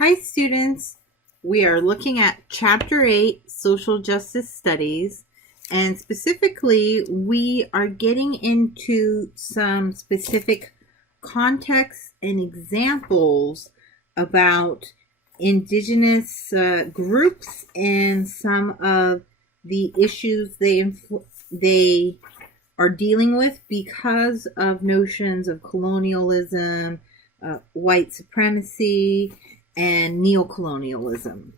Hi students, we are looking at Chapter 8, Social Justice Studies, and specifically we are getting into some specific context and examples about indigenous groups and some of the issues they are dealing with because of notions of colonialism, white supremacy, and neocolonialism.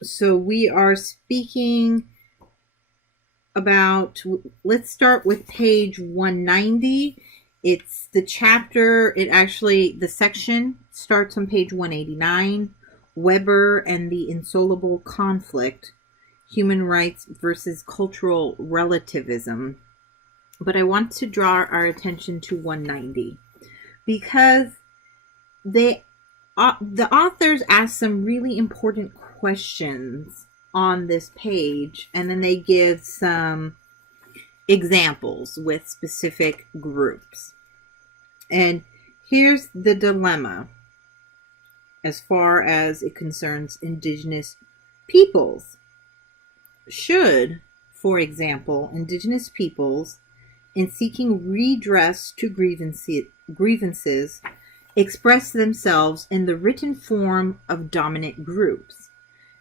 So we are speaking about, let's start with page 190. It's the chapter, the section starts on page 189, Weber and the Insoluble Conflict, Human Rights versus Cultural Relativism. But I want to draw our attention to 190 because the authors ask some really important questions on this page, and then they give some examples with specific groups. And here's the dilemma as far as it concerns indigenous peoples. Should, for example, indigenous peoples, in seeking redress to grievances, express themselves in the written form of dominant groups,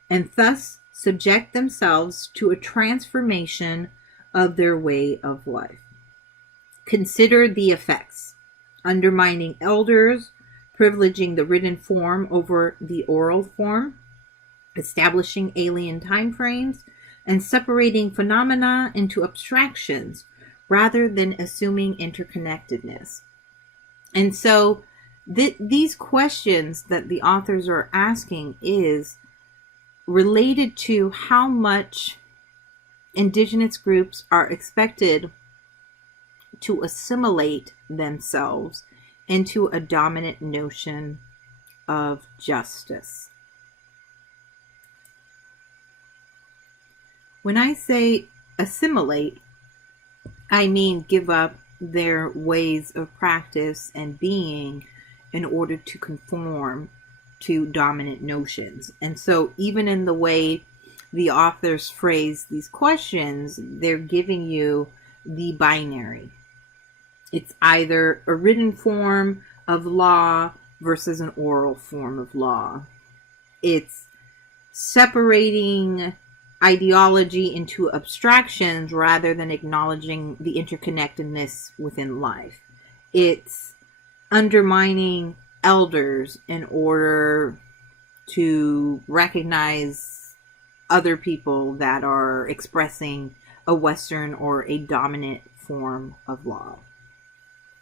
and thus subject themselves to a transformation of their way of life? Consider the effects: undermining elders, privileging the written form over the oral form, establishing alien timeframes, and separating phenomena into abstractions rather than assuming interconnectedness. And so these questions that the authors are asking is related to how much indigenous groups are expected to assimilate themselves into a dominant notion of justice. When I say assimilate, I mean give up their ways of practice and being in order to conform to dominant notions. And so even in the way the authors phrase these questions, they're giving you the binary. It's either a written form of law versus an oral form of law. It's separating ideology into abstractions rather than acknowledging the interconnectedness within life. It's undermining elders in order to recognize other people that are expressing a Western or a dominant form of law.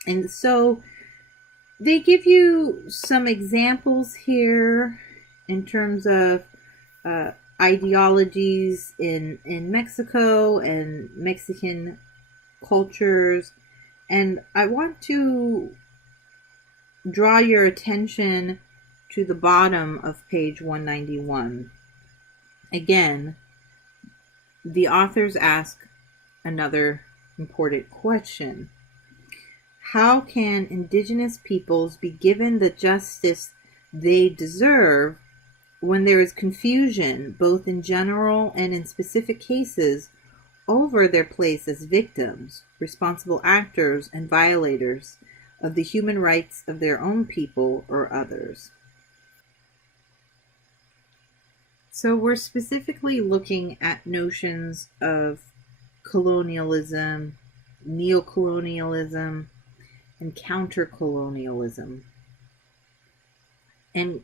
And so they give you some examples here in terms of ideologies in Mexico and Mexican cultures. And I want to draw your attention to the bottom of page 191. Again, the authors ask another important question. How can indigenous peoples be given the justice they deserve when there is confusion, both in general and in specific cases, over their place as victims, responsible actors, and violators of the human rights of their own people or others? So we're specifically looking at notions of colonialism, neocolonialism, and counter-colonialism. And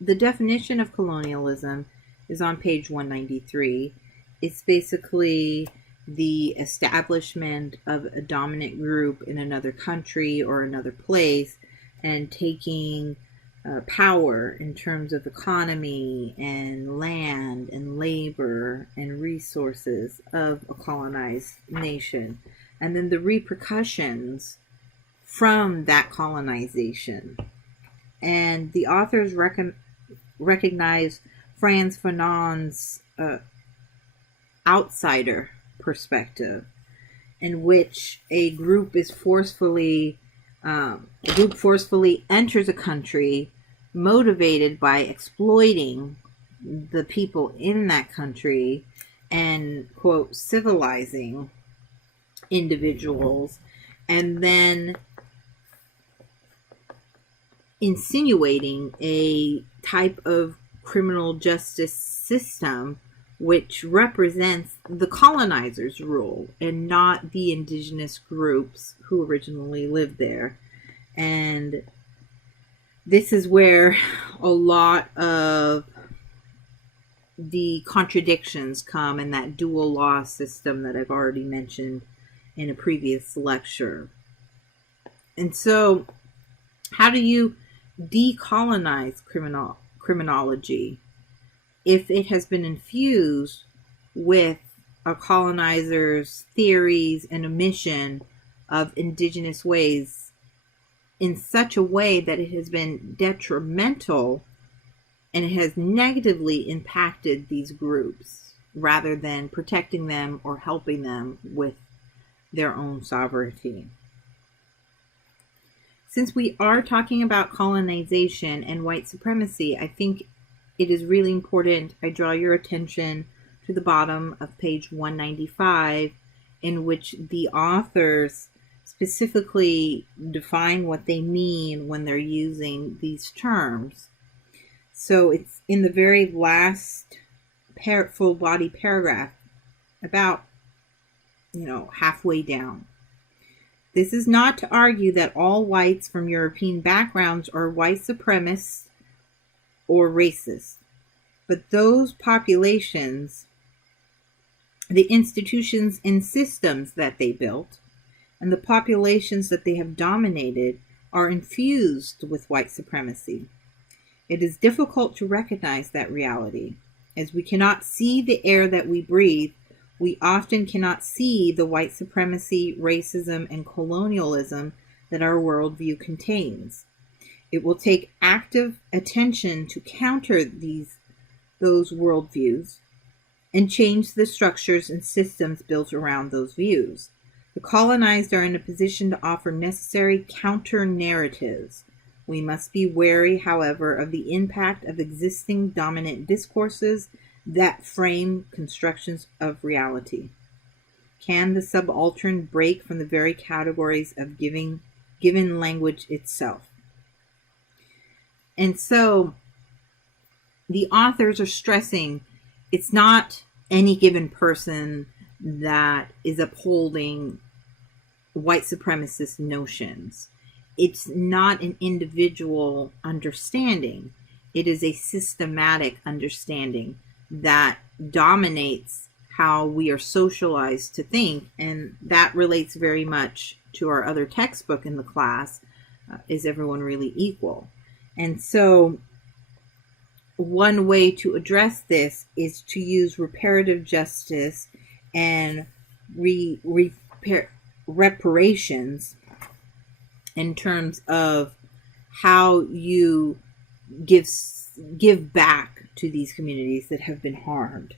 the definition of colonialism is on page 193. It's basically the establishment of a dominant group in another country or another place and taking power in terms of economy and land and labor and resources of a colonized nation, and then the repercussions from that colonization. And the authors recognize Frantz Fanon's outsider perspective, in which a group forcefully enters a country motivated by exploiting the people in that country and, quote, civilizing individuals, and then insinuating a type of criminal justice system which represents the colonizers' rule and not the indigenous groups who originally lived there. And this is where a lot of the contradictions come in that dual law system that I've already mentioned in a previous lecture. And so, how do you decolonize criminology if it has been infused with a colonizer's theories and omission of indigenous ways in such a way that it has been detrimental and it has negatively impacted these groups rather than protecting them or helping them with their own sovereignty? Since we are talking about colonization and white supremacy, I think it is really important I draw your attention to the bottom of page 195, in which the authors specifically define what they mean when they're using these terms. So it's in the very last full body paragraph, about, halfway down. This is not to argue that all whites from European backgrounds are white supremacists or racist, but those populations, the institutions and systems that they built, and the populations that they have dominated are infused with white supremacy. It is difficult to recognize that reality. As we cannot see the air that we breathe, we often cannot see the white supremacy, racism, and colonialism that our worldview contains. It will take active attention to counter those worldviews and change the structures and systems built around those views. The colonized are in a position to offer necessary counter-narratives. We must be wary, however, of the impact of existing dominant discourses that frame constructions of reality. Can the subaltern break from the very categories of given language itself? And so the authors are stressing it's not any given person that is upholding white supremacist notions. It's not an individual understanding. It is a systematic understanding that dominates how we are socialized to think. And that relates very much to our other textbook in the class, Is Everyone Really Equal? And so one way to address this is to use reparative justice and reparations in terms of how you give back to these communities that have been harmed.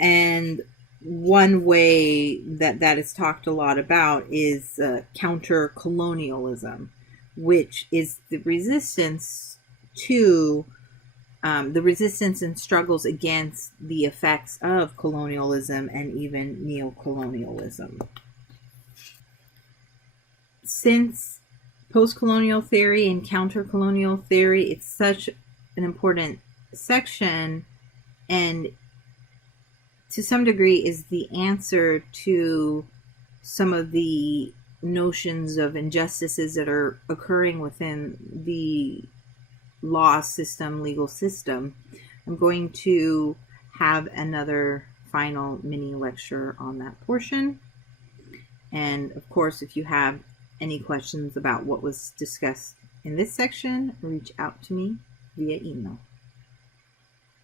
And one way that is talked a lot about is counter-colonialism, which is the resistance to the resistance and struggles against the effects of colonialism and even neocolonialism. Since post-colonial theory and counter-colonial theory, it's such an important section, and to some degree is the answer to some of the notions of injustices that are occurring within the law system, legal system. I'm going to have another final mini lecture on that portion. And of course, if you have any questions about what was discussed in this section, reach out to me via email.